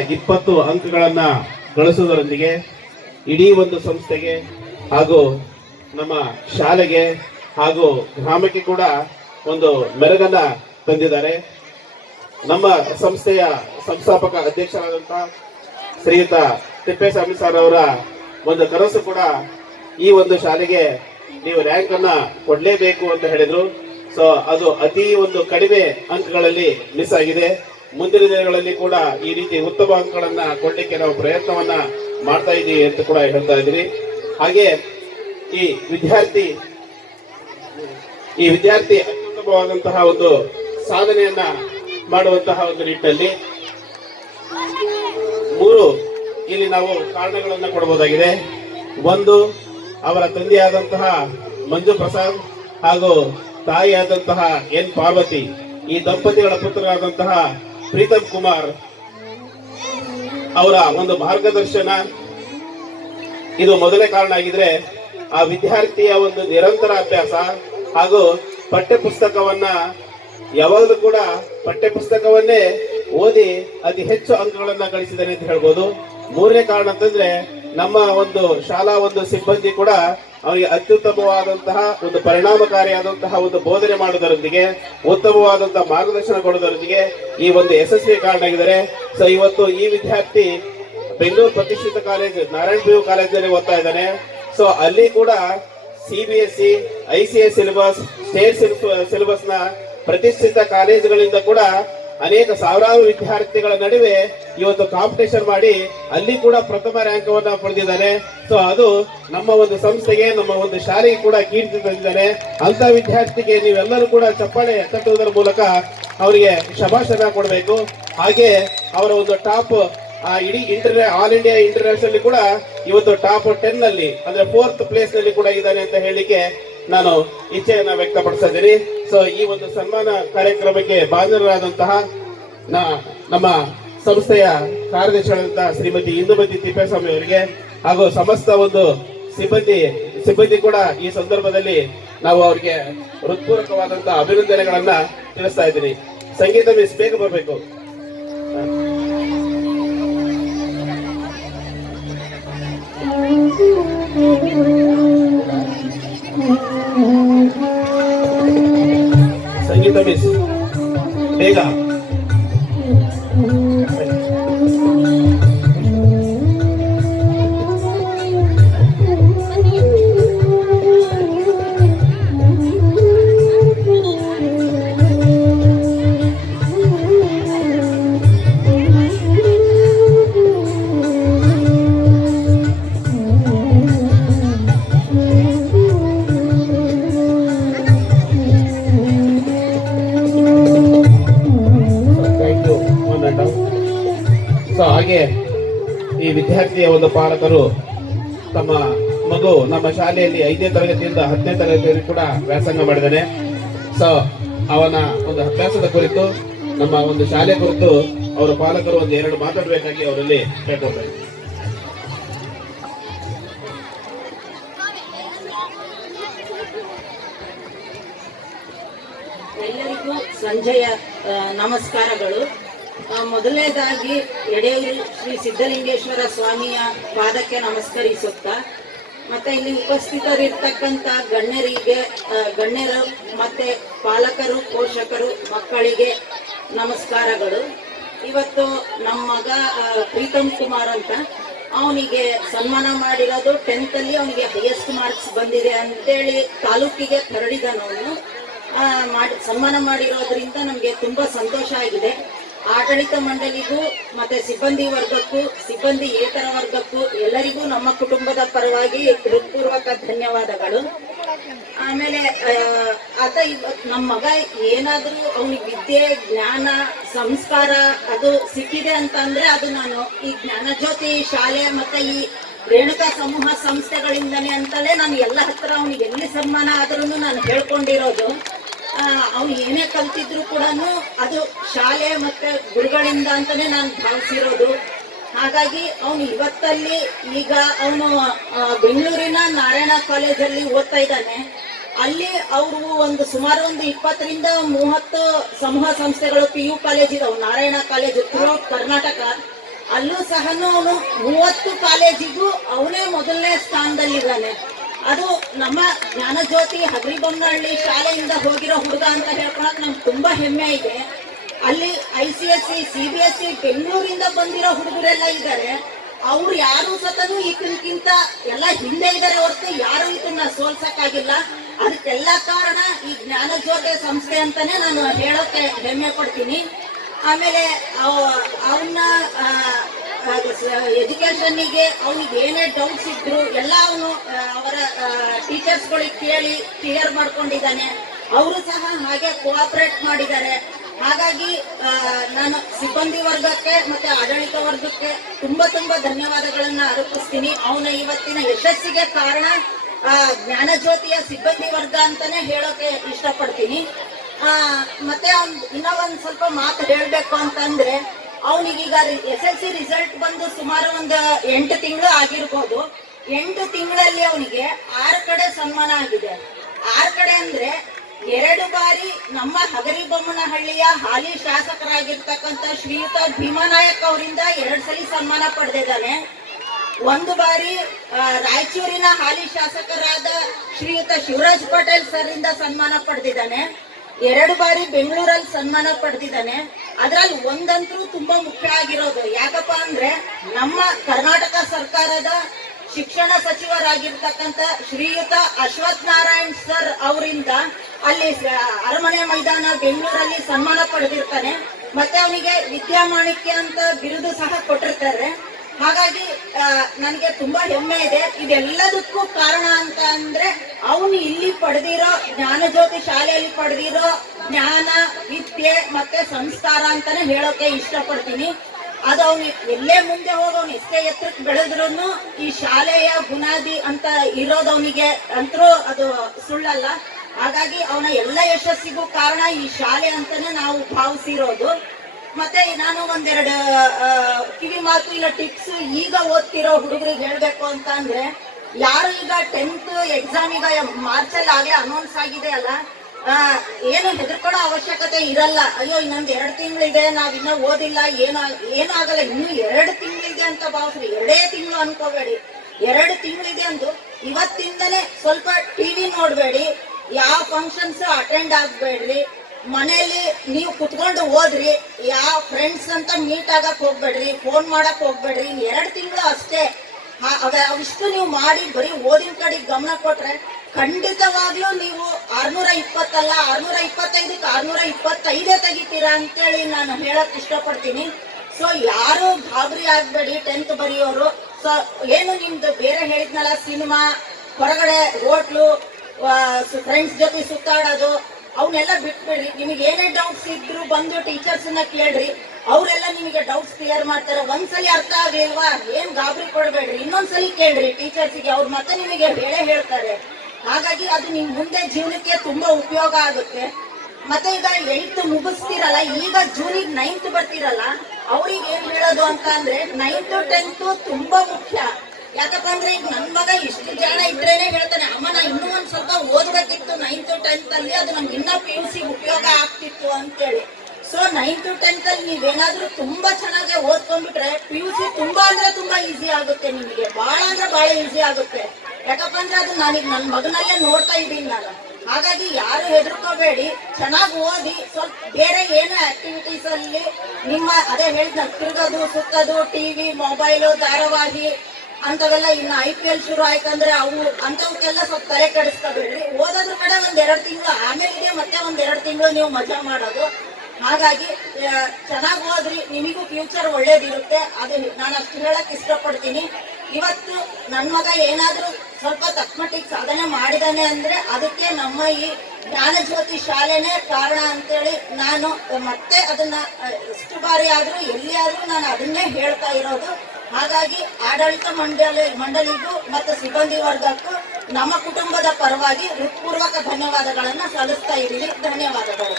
120 ಅಂಕಗಳನ್ನ ಗಳಿಸುವುದರೊಂದಿಗೆ ಇಡೀ ಒಂದು ಸಂಸ್ಥೆಗೆ ಹಾಗೂ ನಮ್ಮ ಶಾಲೆಗೆ ಹಾಗೂ ಗ್ರಾಮಕ್ಕೆ ಕೂಡ ಒಂದು ಮೆರುಗನ್ನ ತಂದಿದ್ದಾರೆ. ನಮ್ಮ ಸಂಸ್ಥೆಯ ಸಂಸ್ಥಾಪಕ ಅಧ್ಯಕ್ಷರಾದಂತಹ ಶ್ರೀಯುತ ತಿಪ್ಪೇಸ್ವಾಮಿ ಸರ್ ಅವರ ಒಂದು ಕನಸು ಕೂಡ ಈ ಒಂದು ಶಾಲೆಗೆ ನೀವು ರ್ಯಾಂಕ್ ಅನ್ನ ಕೊಡ್ಲೇಬೇಕು ಅಂತ ಹೇಳಿದ್ರು. ಸೊ ಅದು ಅತಿ ಒಂದು ಕಡಿಮೆ ಅಂಕಗಳಲ್ಲಿ ಮಿಸ್ ಆಗಿದೆ. ಮುಂದಿನ ದಿನಗಳಲ್ಲಿ ಕೂಡ ಈ ರೀತಿ ಉತ್ತಮ ಅಂಕಗಳನ್ನ ಕೊಡ್ಲಿಕ್ಕೆ ನಾವು ಪ್ರಯತ್ನವನ್ನ ಮಾಡ್ತಾ ಇದ್ದೀವಿ ಅಂತ ಕೂಡ ಹೇಳ್ತಾ ಇದ್ದೀವಿ. ಹಾಗೆ ಈ ವಿದ್ಯಾರ್ಥಿ ಅತ್ಯುತ್ತಮವಾದಂತಹ ಒಂದು ಸಾಧನೆಯನ್ನ ಮಾಡುವಂತಹ ಒಂದು ನಿಟ್ಟಿನಲ್ಲಿ 3 ಇಲ್ಲಿ ನಾವು ಕಾರಣಗಳನ್ನ ಕೊಡಬಹುದಾಗಿದೆ. ಒಂದು, ಅವರ ತಂದೆಯಾದಂತಹ ಮಂಜು ಪ್ರಸಾದ್ ಹಾಗೂ ತಾಯಿಯಾದಂತಹ ಎನ್ ಪಾರ್ವತಿ, ಈ ದಂಪತಿಗಳ ಪುತ್ರರಾದಂತಹ ಪ್ರೀತಮ್ ಕುಮಾರ್ ಅವರ ಒಂದು ಮಾರ್ಗದರ್ಶನ ಇದು ಮೊದಲನೇ ಕಾರಣ ಆಗಿದ್ರೆ, ಆ ವಿದ್ಯಾರ್ಥಿಯ ಒಂದು ನಿರಂತರ ಅಭ್ಯಾಸ ಹಾಗೂ ಪಠ್ಯಪುಸ್ತಕವನ್ನ ಯಾವಾಗಲೂ ಕೂಡ ಪಠ್ಯಪುಸ್ತಕವನ್ನೇ ಓದಿ ಅತಿ ಹೆಚ್ಚು ಅಂಕಗಳನ್ನ ಗಳಿಸಿದ್ದಾನೆ ಅಂತ ಹೇಳ್ಬೋದು. ಮೂರನೇ ಕಾರಣ ಅಂತಂದ್ರೆ ನಮ್ಮ ಒಂದು ಶಾಲಾ ಒಂದು ಸಿಬ್ಬಂದಿ ಕೂಡ ಅವರಿಗೆ ಅತ್ಯುತ್ತಮವಾದಂತಹ ಒಂದು ಪರಿಣಾಮಕಾರಿಯಾದಂತಹ ಒಂದು ಬೋಧನೆ ಮಾಡುವುದರೊಂದಿಗೆ ಉತ್ತಮವಾದಂತಹ ಮಾರ್ಗದರ್ಶನ ಕೊಡುವುದರೊಂದಿಗೆ ಈ ಒಂದು ಯಶಸ್ವಿ ಕಾರಣ ಆಗಿದ್ದಾರೆ. ಸೊ ಇವತ್ತು ಈ ವಿದ್ಯಾರ್ಥಿ ಬೆಂಗಳೂರು ಪ್ರತಿಷ್ಠಿತ ಕಾಲೇಜ್ ನಾರಾಯಣ ಪಿ ಯು ಕಾಲೇಜಿನಲ್ಲಿ ಓದ್ತಾ ಇದ್ದಾನೆ. ಸೊ ಅಲ್ಲಿ ಕೂಡ CBSE, ICS syllabus, state syllabus ನ ಪ್ರತಿಷ್ಠಿತ ಕಾಲೇಜುಗಳಿಂದ ಕೂಡ ಅನೇಕ ಸಾವಿರಾರು ವಿದ್ಯಾರ್ಥಿಗಳ ನಡುವೆ ಇವತ್ತು ಕಾಂಪಿಟೇಷನ್ ಮಾಡಿ ಅಲ್ಲಿ ಕೂಡ ಪ್ರಥಮ ರ್ಯಾಂಕ್ ಅನ್ನ ಪಡೆದಿದ್ದಾನೆ. ಸೊ ಅದು ನಮ್ಮ ಒಂದು ಸಂಸ್ಥೆಗೆ, ನಮ್ಮ ಒಂದು ಶಾಲೆಗೆ ಕೂಡ ಕೀರ್ತಿ ತಂದಿದ್ದಾನೆ. ಅಂತ ವಿದ್ಯಾರ್ಥಿಗೆ ನೀವೆಲ್ಲರೂ ಕೂಡ ಚಪ್ಪಾಳೆ ತಟ್ಟುವುದರ ಮೂಲಕ ಅವರಿಗೆ ಶಭಾಷಣ ಕೊಡಬೇಕು. ಹಾಗೆ ಅವರ ಒಂದು ಟಾಪ್ ಇಡೀ ಆಲ್ ಇಂಡಿಯಾ ಇಂಟರ್ನ್ಯಾಷನಲ್ ಕೂಡ ಇವತ್ತು ಟಾಪ್ 10 ನಲ್ಲಿ ಅಂದ್ರೆ 4th ಪ್ಲೇಸ್ ನಲ್ಲಿ ಕೂಡ ಇದ್ದಾನೆ ಅಂತ ಹೇಳಿಕ್ಕೆ ನಾನು ಇಚ್ಛೆಯನ್ನ ವ್ಯಕ್ತಪಡಿಸ್ತಾ ಇದ್ದೀನಿ. ಸೊ ಈ ಒಂದು ಸನ್ಮಾನ ಕಾರ್ಯಕ್ರಮಕ್ಕೆ ಭಾಜನರಾದಂತಹ ನಮ್ಮ ಸಂಸ್ಥೆಯ ಕಾರ್ಯದರ್ಶಿಯಾದಂತಹ ಶ್ರೀಮತಿ ಇಂದುಮತಿ ತಿಪ್ಪೇಸ್ವಾಮಿ ಅವರಿಗೆ ಹಾಗೂ ಸಮಸ್ತ ಒಂದು ಸಿಬ್ಬಂದಿ ಕೂಡ ಈ ಸಂದರ್ಭದಲ್ಲಿ ನಾವು ಅವರಿಗೆ ಹೃತ್ಪೂರ್ವಕವಾದಂತಹ ಅಭಿನಂದನೆಗಳನ್ನ ತಿಳಿಸ್ತಾ ಇದ್ದೀನಿ. ಸಂಗೀತ ಮಿಸ್ ಬೇಗ ಬರಬೇಕು. ಸಂಗೀತ ಮಿಸ್ ಬೇಗ. ಹಾಗೆ ಈ ವಿದ್ಯಾರ್ಥಿಯ ಒಂದು ಪಾಲಕರು ತಮ್ಮ ಮಗು ನಮ್ಮ ಶಾಲೆಯಲ್ಲಿ 5ನೇ ತರಗತಿಯಿಂದ 10ನೇ ತರಗತಿಯಲ್ಲಿ ಕೂಡ ವ್ಯಾಸಂಗ ಮಾಡಿದ್ದಾನೆ. ಸೊ ಅವನ ಒಂದು ಅಭ್ಯಾಸದ ಕುರಿತು, ನಮ್ಮ ಒಂದು ಶಾಲೆ ಕುರಿತು ಅವರ ಪಾಲಕರು ಒಂದು 2 ಮಾತಾಡಬೇಕಾಗಿ ಅವರಲ್ಲಿ ಕೇಳ್ಕೊಳ್ತಾರೆ. ಎಲ್ಲರಿಗೂ ಸಂಜೆಯ ನಮಸ್ಕಾರಗಳು. ಮೊದಲನೇದಾಗಿ ಎಡೆಯೂರು ಶ್ರೀ ಸಿದ್ಧಲಿಂಗೇಶ್ವರ ಸ್ವಾಮಿಯ ಪಾದಕ್ಕೆ ನಮಸ್ಕರಿಸುತ್ತಾ, ಮತ್ತೆ ಇಲ್ಲಿ ಉಪಸ್ಥಿತರಿರ್ತಕ್ಕಂಥ ಗಣ್ಯರು ಮತ್ತೆ ಪಾಲಕರು, ಪೋಷಕರು, ಮಕ್ಕಳಿಗೆ ನಮಸ್ಕಾರಗಳು. ಇವತ್ತು ನಮ್ಮ ಮಗ ಪ್ರೀತಮ್ ಕುಮಾರ್ ಅಂತ, ಅವನಿಗೆ ಸನ್ಮಾನ ಮಾಡಿರೋದು 10th ಅಲ್ಲಿ ಅವನಿಗೆ ಹೈಯೆಸ್ಟ್ ಮಾರ್ಕ್ಸ್ ಬಂದಿದೆ ಅಂತೇಳಿ ತಾಲೂಕಿಗೆ ಹರಡಿದನವನು. ಸನ್ಮಾನ ಮಾಡಿರೋದ್ರಿಂದ ನಮಗೆ ತುಂಬಾ ಸಂತೋಷ ಆಗಿದೆ. ಆಡಳಿತ ಮಂಡಳಿಗೂ ಮತ್ತೆ ಸಿಬ್ಬಂದಿ ವರ್ಗಕ್ಕೂ, ಸಿಬ್ಬಂದಿಯೇತರ ವರ್ಗಕ್ಕೂ ಎಲ್ಲರಿಗೂ ನಮ್ಮ ಕುಟುಂಬದ ಪರವಾಗಿ ಹೃತ್ಪೂರ್ವಕ ಧನ್ಯವಾದಗಳು. ಆಮೇಲೆ ನಮ್ಮ ಮಗ ಏನಾದ್ರೂ ಅವನಿಗೆ ವಿದ್ಯೆ, ಜ್ಞಾನ, ಸಂಸ್ಕಾರ ಅದು ಸಿಕ್ಕಿದೆ ಅಂತ ಅಂದ್ರೆ ಅದು ನಾನು ಈ ಜ್ಞಾನಜ್ಯೋತಿ ಶಾಲೆ ಮತ್ತೆ ಈ ರೇಣುಕಾ ಸಮೂಹ ಸಂಸ್ಥೆಗಳಿಂದನೇ ಅಂತಲೇ ನಾನು ಎಲ್ಲ ಹತ್ರ ಅವನಿಗೆ ಎಲ್ಲಿ ಸನ್ಮಾನ ಆದ್ರೂ ನಾನು ಹೇಳ್ಕೊಂಡಿರೋದು. ಅವನು ಏನೇ ಕಲ್ತಿದ್ರು ಕೂಡ ಅದು ಶಾಲೆ ಮತ್ತೆ ಗುರುಗಳಿಂದ ಅಂತಾನೆ ನಾನು ಭಾವಿಸಿರೋದು. ಹಾಗಾಗಿ ಅವನು ಇವತ್ತಲ್ಲಿ ಈಗ ಅವನು ಬೆಂಗಳೂರಿನ ನಾರಾಯಣ ಕಾಲೇಜಲ್ಲಿ ಓದ್ತಾ ಇದ್ದಾನೆ. ಅಲ್ಲಿ ಅವರು ಸುಮಾರು 20 ರಿಂದ 30 ಸಮೂಹ ಸಂಸ್ಥೆಗಳು PU ಕಾಲೇಜ್ ಇದಾವೆ, ನಾರಾಯಣ ಕಾಲೇಜ್ ಥ್ರೂಔಟ್ ಕರ್ನಾಟಕ. ಅಲ್ಲೂ ಸಹ ಅವನು 30 ಕಾಲೇಜಿಗೂ ಅವನೇ ಮೊದಲನೇ ಸ್ಥಾನದಲ್ಲಿದ್ದಾನೆ. ಅದು ನಮ್ಮ ಜ್ಞಾನಜ್ಯೋತಿ ಹಗರಿಬೊಮ್ಮನಹಳ್ಳಿ ಶಾಲೆಯಿಂದ ಹೋಗಿರೋ ಹುಡುಗ ಅಂತ ಹೇಳ್ಕೊಳಕ್ ನಮ್ಗೆ ತುಂಬಾ ಹೆಮ್ಮೆ ಇದೆ. ಅಲ್ಲಿ ICSE CBSE ಬೆಂಗಳೂರಿಂದ ಬಂದಿರೋ ಹುಡುಗರೆಲ್ಲ ಇದ್ದಾರೆ. ಅವ್ರು ಯಾರು ಸತನು ಇದಕ್ಕಿಂತ ಎಲ್ಲ ಹಿಂದೆ ಇದ್ದಾರೆ ಹೊರತು ಯಾರು ಇದನ್ನ ಸೋಲ್ಸಕ್ಕಾಗಿಲ್ಲ. ಅದಕ್ಕೆಲ್ಲ ಕಾರಣ ಈ ಜ್ಞಾನಜ್ಯೋತಿ ಸಂಸ್ಥೆ ಅಂತಾನೆ ನಾನು ಹೇಳೋಕೆ ಹೆಮ್ಮೆ ಪಡ್ತೀನಿ. ಆಮೇಲೆ ಅವನ್ನ ಎಜುಕೇಶನ್ನಿಗೆ ಅವನಿಗೆ ಏನೇ ಡೌಟ್ಸ್ ಇದ್ರು ಎಲ್ಲ ಅವನು ಅವರ ಟೀಚರ್ಸ್ಗಳಿಗೆ ಕೇಳಿ ಕ್ಲಿಯರ್ ಮಾಡ್ಕೊಂಡಿದ್ದಾನೆ. ಅವರು ಸಹ ಹಾಗೆ ಕೋಆಪರೇಟ್ ಮಾಡಿದ್ದಾರೆ. ಹಾಗಾಗಿ ನಾನು ಸಿಬ್ಬಂದಿ ವರ್ಗಕ್ಕೆ ಮತ್ತೆ ಆಡಳಿತ ವರ್ಗಕ್ಕೆ ತುಂಬಾ ಧನ್ಯವಾದಗಳನ್ನ ಅರ್ಪಿಸ್ತೀನಿ. ಅವನ ಇವತ್ತಿನ ಯಶಸ್ಸಿಗೆ ಕಾರಣ ಜ್ಞಾನಜ್ಯೋತಿಯ ಸಿಬ್ಬಂದಿ ವರ್ಗ ಅಂತಾನೆ ಹೇಳೋಕೆ ಇಷ್ಟಪಡ್ತೀನಿ. ಮತ್ತೆ ಇನ್ನೂ ಒಂದ್ ಸ್ವಲ್ಪ ಮಾತು ಹೇಳ್ಬೇಕು ಅಂತಂದ್ರೆ, ಅವನಿಗೀಗ SSLC ರಿಸಲ್ಟ್ ಬಂದು ಸುಮಾರು ಒಂದು 8 ತಿಂಗಳು ಆಗಿರ್ಬೋದು. 8 ತಿಂಗಳಲ್ಲಿ ಅವನಿಗೆ 6 ಕಡೆ ಸನ್ಮಾನ ಆಗಿದೆ. 6 ಕಡೆ ಅಂದ್ರೆ 2 ಬಾರಿ ನಮ್ಮ ಹಗರಿಬೊಮ್ಮನಹಳ್ಳಿಯ ಹಾಲಿ ಶಾಸಕರಾಗಿರ್ತಕ್ಕಂಥ ಶ್ರೀಯುತ ಭೀಮಾನಾಯಕ್ ಅವರಿಂದ 2 ಸಲ ಸನ್ಮಾನ ಪಡೆದಿದ್ದಾನೆ. 1 ಬಾರಿ ರಾಯಚೂರಿನ ಹಾಲಿ ಶಾಸಕರಾದ ಶ್ರೀಯುತ ಶಿವರಾಜ್ ಪಟೇಲ್ ಸರ್ ಇಂದ ಸನ್ಮಾನ ಪಡೆದಿದ್ದಾನೆ. 2 ಬಾರಿ ಬೆಂಗಳೂರಲ್ಲಿ ಸನ್ಮಾನ ಪಡೆದಿದ್ದಾನೆ. ಅದ್ರಲ್ಲಿ ಒಂದಂತೂ ತುಂಬಾ ಮುಖ್ಯ ಆಗಿರೋದು ಯಾಕಪ್ಪ ಅಂದ್ರೆ, ನಮ್ಮ ಕರ್ನಾಟಕ ಸರ್ಕಾರದ ಶಿಕ್ಷಣ ಸಚಿವರಾಗಿರ್ತಕ್ಕಂಥ ಶ್ರೀಯುತ ಅಶ್ವಥ್ ನಾರಾಯಣ್ ಸರ್ ಅವರಿಂದ ಅಲ್ಲಿ ಅರಮನೆ ಮೈದಾನ ಬೆಂಗಳೂರಲ್ಲಿ ಸನ್ಮಾನ ಪಡೆದಿರ್ತಾನೆ. ಮತ್ತೆ ಅವನಿಗೆ ವಿದ್ಯಾಮಾಣಿಕ್ಯ ಅಂತ ಬಿರುದು ಸಹ ಕೊಟ್ಟಿರ್ತಾರೆ. ಹಾಗಾಗಿ ನನಗೆ ತುಂಬಾ ಹೆಮ್ಮೆ ಇದೆ. ಇದೆಲ್ಲದಕ್ಕೂ ಕಾರಣ ಅಂತ ಅಂದ್ರೆ, ಅವನು ಇಲ್ಲಿ ಪಡೆದಿರೋ ಜ್ಞಾನಜ್ಯೋತಿ ಶಾಲೆಯಲ್ಲಿ ಪಡೆದಿರೋ ಜ್ಞಾನ, ವಿದ್ಯೆ ಮತ್ತೆ ಸಂಸ್ಕಾರ ಅಂತಾನೆ ಹೇಳೋಕೆ ಇಷ್ಟಪಡ್ತೀನಿ. ಅದು ಅವನು ಎಲ್ಲೇ ಮುಂದೆ ಹೋಗಿ ಅವನು ಎಷ್ಟೇ ಎತ್ತರಕ್ಕೆ ಬೆಳೆದ್ರು ಈ ಶಾಲೆಯ ಬುನಾದಿ ಅಂತ ಇರೋದು ಅವನಿಗೆ ಅಂತರೂ ಅದು ಸುಳ್ಳಲ್ಲ. ಹಾಗಾಗಿ ಅವನ ಎಲ್ಲ ಯಶಸ್ಸಿಗೂ ಕಾರಣ ಈ ಶಾಲೆ ಅಂತಾನೆ ನಾವು ಭಾವಿಸಿರೋದು. ಮತ್ತೆ ನಾನು ಒಂದೆರಡು ಕಿವಿ ಮಾತು ಇಲ್ಲ ಟಿಪ್ಸ್ ಈಗ ಓದ್ತಿರೋ ಹುಡುಗರಿಗೆ ಹೇಳ್ಬೇಕು ಅಂತ ಅಂದ್ರೆ, ಯಾರು ಈಗ 10th ಎಕ್ಸಾಮ್ ಈಗ ಮಾರ್ಚಲ್ಲಿ ಆಗಲೇ ಅನೌನ್ಸ್ ಆಗಿದೆ ಅಲ್ಲ, ಏನು ಹೆದರ್ಕೊಳ್ಳೋ ಅವಶ್ಯಕತೆ ಇರಲ್ಲ. ಅಯ್ಯೋ ಇನ್ನೊಂದು 2 ತಿಂಗಳಿದೆ, ನಾವ್ ಇನ್ನ ಓದಿಲ್ಲ, ಏನು ಆಗಲ್ಲ, ಇನ್ನು 2 ತಿಂಗಳಿದೆ ಅಂತ ಭಾವಿಸ್ರಿ. 2 ತಿಂಗಳು ಅನ್ಕೋಬೇಡಿ, 2 ತಿಂಗಳಿದೆ ಅಂದು ಇವತ್ತಿಂದನೇ ಸ್ವಲ್ಪ ಟಿವಿ ನೋಡ್ಬೇಡಿ, ಯಾವ ಫಂಕ್ಷನ್ಸ್ ಅಟೆಂಡ್ ಆಗ್ಬೇಡ್ರಿ, ಮನೆಯಲ್ಲಿ ನೀವು ಕುತ್ಕೊಂಡು ಓದ್ರಿ, ಯಾವ ಫ್ರೆಂಡ್ಸ್ ಅಂತ ಮೀಟ್ ಆಗಕ್ ಹೋಗ್ಬೇಡ್ರಿ, ಫೋನ್ ಮಾಡಕ್ ಹೋಗ್ಬೇಡ್ರಿ. 2 ತಿಂಗಳು ಅಷ್ಟೇ. ಅವಿಷ್ಟು ನೀವು ಮಾಡಿ ಬರೀ ಓದಿನ ಕಡೆ ಗಮನ ಕೊಟ್ರೆ ಖಂಡಿತವಾಗ್ಲೂ ನೀವು 620 ಅಲ್ಲ 625ಕ್ಕೆ 625 ತೆಗಿತೀರಾ ಅಂತೇಳಿ ನಾನು ಹೇಳಕ್ ಇಷ್ಟಪಡ್ತೀನಿ. ಸೊ ಯಾರು ಗಾಬರಿ ಆಗ್ಬೇಡಿ 10th ಬರೆಯೋರು. ಸೊ ಏನು ನಿಮ್ದು ಬೇರೆ ಹೇಳಿದ್ನಲ್ಲ, ಸಿನಿಮಾ, ಹೊರಗಡೆ ಹೋಟ್ಲು, ಫ್ರೆಂಡ್ಸ್ ಜೊತೆ ಸುತ್ತಾಡೋದು, ಅವನ್ನೆಲ್ಲ ಬಿಟ್ಬಿಡ್ರಿ. ನಿಮಗೆ ಏನೇ ಡೌಟ್ಸ್ ಇದ್ರು ಬಂದು ಟೀಚರ್ಸ್ನ ಕೇಳ್ರಿ, ಅವರೆಲ್ಲ ನಿಮಗೆ ಡೌಟ್ಸ್ ಕ್ಲಿಯರ್ ಮಾಡ್ತಾರೆ. ಒಂದ್ಸಲಿ ಅರ್ಥ ಆಗ್ಲಿಲ್ವಾ, ಏನ್ ಗಾಬರಿ ಕೊಡ್ಬೇಡ್ರಿ, ಇನ್ನೊಂದ್ಸಲಿ ಕೇಳ್ರಿ ಟೀಚರ್ಸ್ಗೆ, ಅವ್ರು ಮತ್ತೆ ನಿಮಗೆ ಹೇಳ್ತಾರೆ. ಹಾಗಾಗಿ ಅದು ನಿಮ್ ಮುಂದೆ ಜೀವನಕ್ಕೆ ತುಂಬಾ ಉಪಯೋಗ ಆಗುತ್ತೆ. ಮತ್ತೆ ಈಗ 8th ಮುಗಿಸ್ತಿರಲ್ಲ, ಈಗ ಜೂನಿಗೆ 9th ಬರ್ತಿರಲ್ಲ, ಅವ್ರಿಗೆ ಏನ್ ಹೇಳೋದು ಅಂತ ಅಂದ್ರೆ, 9th 10th ತುಂಬಾ ಮುಖ್ಯ. ಯಾಕಪ್ಪ ಅಂದ್ರೆ ಈಗ ನನ್ ಮಗ ಇಷ್ಟು ಜನ ಇದ್ರೇನೆ ಹೇಳ್ತಾನೆ, ಅಮ್ಮ ನಾ ಇನ್ನೂ ಒಂದ್ ಸ್ವಲ್ಪ ಓದ್ಬೇಕಿತ್ತು 9th 10th ಅಲ್ಲಿ, ಅದು ನಮ್ಗೆ ಇನ್ನೂ PUC ಉಪಯೋಗ ಆಗ್ತಿತ್ತು ಅಂತೇಳಿ. ಸೊ 9th 10th ಅಲ್ಲಿ ನೀವೇನಾದ್ರೂ ತುಂಬಾ ಚೆನ್ನಾಗಿ ಓದ್ಕೊಂಡ್ಬಿಟ್ರೆ PUC ತುಂಬಾ ಅಂದ್ರೆ ತುಂಬಾ ಈಸಿ ಆಗುತ್ತೆ ನಿಮಗೆ, ಬಹಳ ಅಂದ್ರೆ ಬಹಳ ಈಸಿ ಆಗುತ್ತೆ. ಯಾಕಪ್ಪ ಅಂದ್ರೆ ಅದು ನಾನೀಗ ನನ್ನ ಮಗನಲ್ಲೇ ನೋಡ್ತಾ ಇದ್ದೀನಿ ನಾನು. ಹಾಗಾಗಿ ಯಾರು ಹೆದರ್ಕೋಬೇಡಿ, ಚೆನ್ನಾಗಿ ಓದಿ. ಸ್ವಲ್ಪ ಬೇರೆ ಏನೋ ಆಕ್ಟಿವಿಟೀಸ್ ಅಲ್ಲಿ ನಿಮ್ಮ ಅದೇ ಹೇಳಿದ ತಿರುಗೋದು, ಸುತ್ತೋದು, ಟಿವಿ, ಮೊಬೈಲು, ಧಾರಾವಾಹಿ ಅಂತವೆಲ್ಲ, ಇನ್ನು IPL ಶುರು ಆಯ್ತಂದ್ರೆ ಅವು ಅಂತವಕ್ಕೆಲ್ಲ ಸ್ವಲ್ಪ ತಲೆ ಕೆಡಿಸ್ಕೋಬೇಡ್ರಿ. ಓದೋದ್ರ ಕಡೆ 1-2 ತಿಂಗಳು, ಆಮೇಲೆ ಮತ್ತೆ 1-2 ತಿಂಗಳು ನೀವು ಮಜಾ ಮಾಡೋದು. ಹಾಗಾಗಿ ಚೆನ್ನಾಗಿ ಓದ್ರಿ, ನಿಮಗೂ ಫ್ಯೂಚರ್ ಒಳ್ಳೇದಿರುತ್ತೆ. ಅದು ನಾನು ಅಷ್ಟು ಹೇಳಕ್ ಇಷ್ಟಪಡ್ತೀನಿ. ಇವತ್ತು ನನ್ನ ಮಗ ಏನಾದ್ರೂ ಸ್ವಲ್ಪ ತಕ್ಕಮಟ್ಟಿಗೆ ಸಾಧನೆ ಮಾಡಿದಾನೆ ಅಂದ್ರೆ ಅದಕ್ಕೆ ನಮ್ಮ ಈ ಜ್ಞಾನಜ್ಯೋತಿ ಶಾಲೆನೇ ಕಾರಣ ಅಂತೇಳಿ ನಾನು ಮತ್ತೆ ಅದನ್ನ ಎಷ್ಟು ಬಾರಿ ಆದ್ರೂ ಎಲ್ಲಿ ಆದ್ರೂ ನಾನು ಅದನ್ನೇ ಹೇಳ್ತಾ ಇರೋದು. ಹಾಗಾಗಿ ಆಡಳಿತ ಮಂಡಳಿಗೂ ಮತ್ತು ಸಿಬ್ಬಂದಿ ವರ್ಗಕ್ಕೂ ನಮ್ಮ ಕುಟುಂಬದ ಪರವಾಗಿ ಹೃತ್ಪೂರ್ವಕ ಧನ್ಯವಾದಗಳನ್ನ ಸಲ್ಲಿಸ್ತಾ ಇದ್ದೀನಿ. ಧನ್ಯವಾದಗಳು.